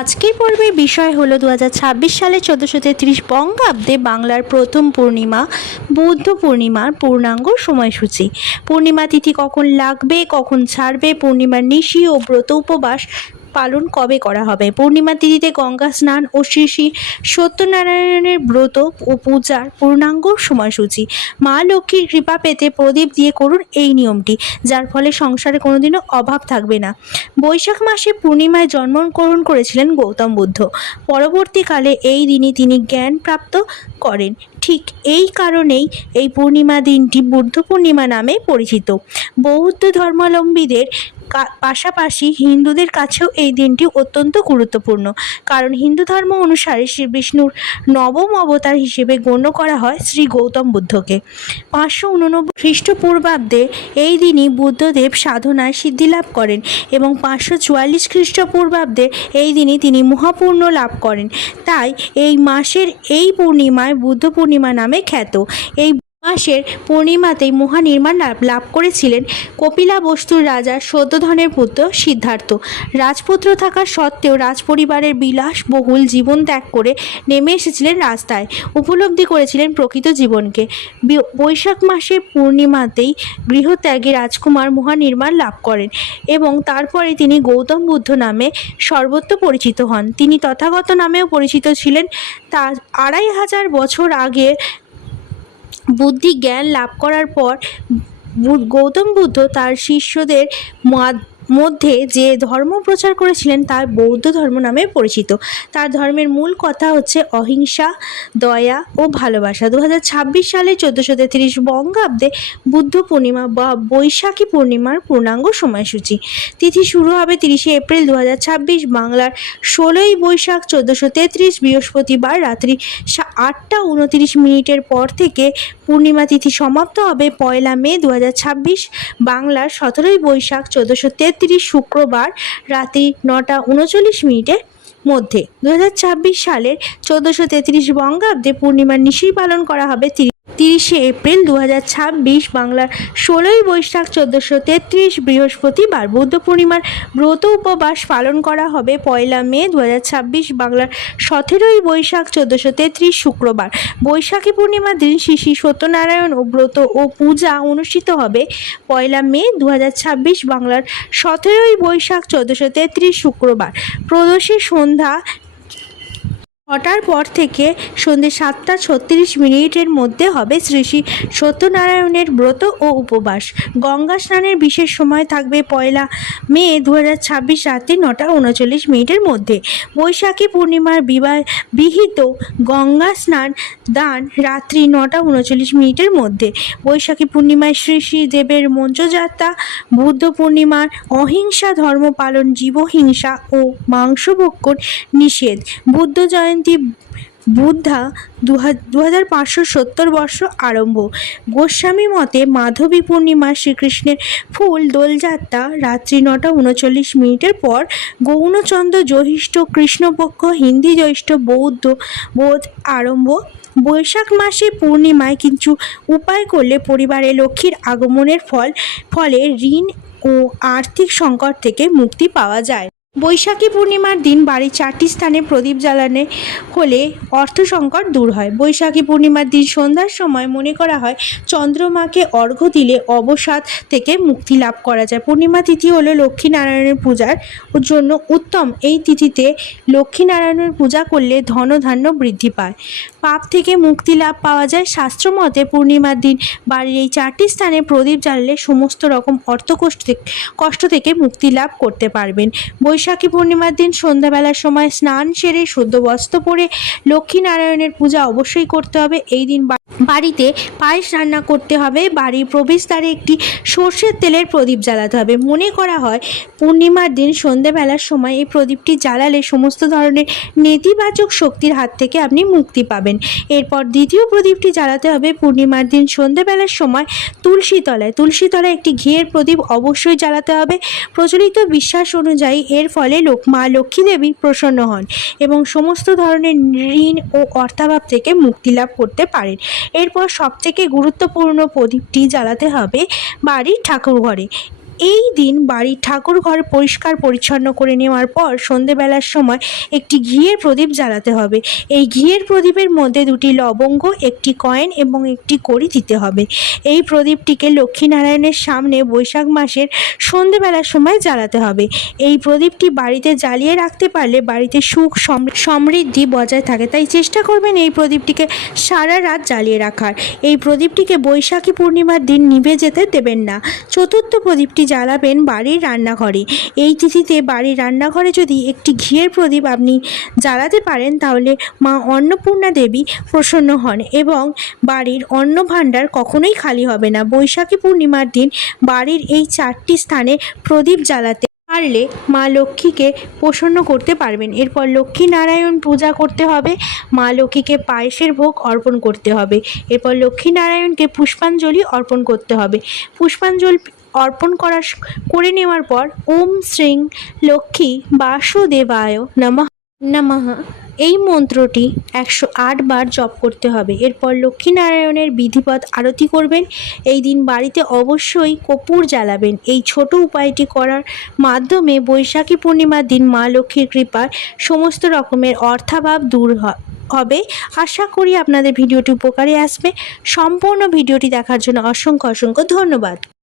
আজকের পর্বের বিষয় হলো 2026 সালে 1433 বঙ্গাব্দে বাংলার প্রথম পূর্ণিমা বৌদ্ধ পূর্ণিমার পূর্ণাঙ্গ সময়সূচি। পূর্ণিমা তিথি কখন লাগবে, কখন ছাড়বে, পূর্ণিমার নিশি ও ব্রত উপবাস পালন কবে করা হবে, পূর্ণিমা তিথিতে গঙ্গা স্নান ও শ্রী শ্রী সত্যনারায়ণের ব্রত ও পূজার পূর্ণাঙ্গ সময়সূচি। মা লক্ষ্মীর কৃপা পেতে প্রদীপ দিয়ে করুন এই নিয়মটি, যার ফলে সংসারে কোনোদিনও অভাব থাকবে না। বৈশাখ মাসে পূর্ণিমায় জন্মগ্রহণ করেছিলেন গৌতম বুদ্ধ। পরবর্তীকালে এই দিনই তিনি জ্ঞান প্রাপ্ত করেন। ঠিক এই কারণেই এই পূর্ণিমা দিনটি বুদ্ধ পূর্ণিমা নামে পরিচিত। বৌদ্ধ ধর্মাবলম্বীদের পাশাপাশি হিন্দুদের কাছেও এই দিনটি অত্যন্ত গুরুত্বপূর্ণ, কারণ হিন্দু ধর্ম অনুসারে শ্রী বিষ্ণুর নবম অবতার হিসেবে গণ্য করা হয় শ্রী গৌতম বুদ্ধকে। 589 খ্রিস্টপূর্বাব্দে এই দিনই বুদ্ধদেব সাধনায় সিদ্ধিলাভ করেন এবং 544 খ্রিস্টপূর্বাব্দে এই দিনই তিনি মহাপূর্ণ লাভ করেন। তাই এই মাসের এই পূর্ণিমায় বুদ্ধ পূর্ণিমা নামে খ্যাত। এই মাসের পূর্ণিমাতেই মহানির্মাণ লাভ করেছিলেন কপিলাবস্তুর রাজা সত্যধনের পুত্র সিদ্ধার্থ। রাজপুত্র থাকা সত্ত্বেও রাজপরিবারের বিলাসবহুল জীবন ত্যাগ করে নেমে এসেছিলেন রাস্তায়, উপলব্ধি করেছিলেন প্রকৃত জীবনকে। বৈশাখ মাসের পূর্ণিমাতেই গৃহত্যাগী রাজকুমার মহানির্মাণ লাভ করেন এবং তারপরে তিনি গৌতম বুদ্ধ নামে সর্বত্র পরিচিত হন। তিনি তথাগত নামেও পরিচিত ছিলেন। তার 2500 বছর আগে বুদ্ধি জ্ঞান লাভ করার পর গৌতম বুদ্ধ তার শিষ্যদের মধ্যে যে ধর্ম প্রচার করেছিলেন তা বৌদ্ধ ধর্ম নামে পরিচিত। তার ধর্মের মূল কথা হচ্ছে অহিংসা, দয়া ও ভালোবাসা। 2026 সালে 1433 বঙ্গাব্দে বুদ্ধ পূর্ণিমা বা বৈশাখী পূর্ণিমার পূর্ণাঙ্গ সময়সূচি। তিথি শুরু হবে 30 এপ্রিল 2026, বাংলার 16ই বৈশাখ 1433 বৃহস্পতিবার রাত্রি 8টা 29 পর থেকে। পূর্ণিমা তিথি সমাপ্ত হবে 1 মে 2026, বাংলার 17ই বৈশাখ 1433 শুক্রবার রাত্রি 9টা 39 মধ্যে। 2026 সালের 1433 বঙ্গাব্দে পূর্ণিমার নিশি পালন করা হবে 30 এপ্রিল 2026, বাংলার 16ই বৈশাখ 1433 বৃহস্পতিবার। বুদ্ধ পূর্ণিমার ব্রত উপবাস পালন করা হবে 1 মে 2026, বাংলার 17ই বৈশাখ 1433 শুক্রবার। বৈশাখী পূর্ণিমার দিন শ্রী শ্রী সত্যনারায়ণ ও ব্রত ও পূজা অনুষ্ঠিত হবে 1 মে 2026, বাংলার 17ই বৈশাখ 1433 শুক্রবার। প্রদোষী সন্ধ্যা 6টার পর থেকে সন্ধ্যে 7টা 36 মধ্যে হবে শ্রী শ্রী সত্যনারায়ণের ব্রত ও উপবাস। গঙ্গা স্নানের বিশেষ সময় থাকবে 1 মে 2026 রাত্রি 9টা 39 মধ্যে। বৈশাখী পূর্ণিমার বিহিত গঙ্গা স্নান দান রাত্রি 9টা 39 মধ্যে। বৈশাখী পূর্ণিমায় শ্রী শ্রী দেবের মঞ্চযাত্রা। বুদ্ধ পূর্ণিমার অহিংসা ধর্ম পালন, জীবহিংসা ও মাংসভক্ষণ নিষেধ। বুদ্ধ জয়ন্তী বুদ্ধা 2570 বর্ষ আরম্ভ। গোস্বামী মতে মাধবী পূর্ণিমা শ্রীকৃষ্ণের ফুল দোলযাত্রা রাত্রি 9টা 39 পর। গৌণচন্দ্র জ্যৈষ্ঠ কৃষ্ণপক্ষ হিন্দি জ্যৈষ্ঠ বোধ আরম্ভ। বৈশাখ মাসে পূর্ণিমায় কিছু উপায় করলে পরিবারে লক্ষ্মীর আগমনের ফলে ঋণ ও আর্থিক সংকট থেকে মুক্তি পাওয়া যায়। বৈশাখী পূর্ণিমার দিন বাড়ির 4টি স্থানে প্রদীপ জ্বালানো হলে অর্থ সংকট দূর হয়। বৈশাখী পূর্ণিমার দিন সন্ধ্যার সময় মনে করা হয় চন্দ্রমাকে অর্ঘ্য দিলে অবসাদ থেকে মুক্তি লাভ করা যায়। পূর্ণিমা তিথি হলো লক্ষ্মীনারায়ণের পূজার জন্য উত্তম। এই তিথিতে লক্ষ্মীনারায়ণের পূজা করলে ধন ধান্য বৃদ্ধি পায়, পাপ থেকে মুক্তি লাভ পাওয়া যায়। শাস্ত্রমতে পূর্ণিমার দিন বাড়ির এই 4টি স্থানে প্রদীপ জ্বাললে সমস্ত রকম কষ্ট থেকে মুক্তি লাভ করতে পারবেন। বৈশাখী পূর্ণিমার দিন সন্ধ্যাবেলার সময় স্নান সেরে শুদ্ধ বস্ত্র পরে লক্ষ্মীনারায়ণের পূজা অবশ্যই করতে হবে। এই দিন বাড়িতে পায়েস রান্না করতে হবে। বাড়ির প্রবেশদ্বারে একটি সর্ষের তেলের প্রদীপ জ্বালাতে হবে। মনে করা হয় পূর্ণিমার দিন সন্ধ্যাবেলার সময় এই প্রদীপটি জ্বালালে সমস্ত ধরনের নেতিবাচক শক্তির হাত থেকে আপনি মুক্তি পাবেন। এরপর দ্বিতীয় প্রদীপটি জ্বালাতে হবে পূর্ণিমার দিন সন্ধ্যাবেলার সময় তুলসীতলায় একটি ঘিয়ের প্রদীপ অবশ্যই জ্বালাতে হবে। প্রচলিত বিশ্বাস অনুযায়ী এর ফলে মা লক্ষ্মী দেবী প্রসন্ন হন এবং সমস্ত ধরনের ঋণ ও অর্থাভাব থেকে মুক্তি লাভ করতে পারেন। এরপর সবথেকে গুরুত্বপূর্ণ প্রদীপটি জ্বালাতে হবে বাড়ির ঠাকুর ঘরে। এই দিন বাড়ির ঠাকুর ঘর পরিষ্কার পরিচ্ছন্ন করে নেওয়ার পর সন্ধেবেলার সময় একটি ঘিয়ের প্রদীপ জ্বালাতে হবে। এই ঘিয়ের প্রদীপের মধ্যে 2টি লবঙ্গ, একটি কয়েন এবং একটি কড়ি দিতে হবে। এই প্রদীপটিকে লক্ষ্মীনারায়ণের সামনে বৈশাখ মাসের সন্ধেবেলার সময় জ্বালাতে হবে। এই প্রদীপটি বাড়িতে জ্বালিয়ে রাখতে পারলে বাড়িতে সুখ সমৃদ্ধি বজায় থাকে, তাই চেষ্টা করবেন এই প্রদীপটিকে সারা রাত জ্বালিয়ে রাখার। এই প্রদীপটিকে বৈশাখী পূর্ণিমার দিন নিভে যেতে দেবেন না। চতুর্থ প্রদীপটি জ্বালাবেন বাড়ির রান্নাঘরে। এই তিথিতে বাড়ির রান্নাঘরে যদি একটি ঘিয়ের প্রদীপ আপনি জ্বালাতে পারেন তাহলে মা অন্নপূর্ণা দেবী প্রসন্ন হন এবং বাড়ির অন্ন ভাণ্ডার কখনোই খালি হবে না। বৈশাখী পূর্ণিমার দিন বাড়ির এই 4টি স্থানে প্রদীপ জ্বালাতে পারলে মা লক্ষ্মীকে প্রসন্ন করতে পারবেন। এরপর লক্ষ্মীনারায়ণ পূজা করতে হবে, মা লক্ষ্মীকে পায়েসের ভোগ অর্পণ করতে হবে। এরপর লক্ষ্মীনারায়ণকে পুষ্পাঞ্জলি অর্পণ করতে হবে। পুষ্পাঞ্জলি অর্পণ করে নেওয়ার পর ওম শ্রীং লক্ষ্মী বাসুদেবায় নমঃ নমঃ এই মন্ত্রটি 108 বার জপ করতে হবে। এরপর লক্ষ্মীনারায়ণের বিধিবৎ আরতি করবেন। এই দিন বাড়িতে অবশ্যই কর্পূর জ্বালাবেন। এই ছোট উপায়টি করার মাধ্যমে বৈশাখী পূর্ণিমার দিন মা লক্ষ্মীর কৃপায় সমস্ত রকমের অর্থাভাব দূর হবে। আশা করি আপনাদের ভিডিওটি উপকারে আসবে। সম্পূর্ণ ভিডিওটি দেখার জন্য অসংখ্য ধন্যবাদ।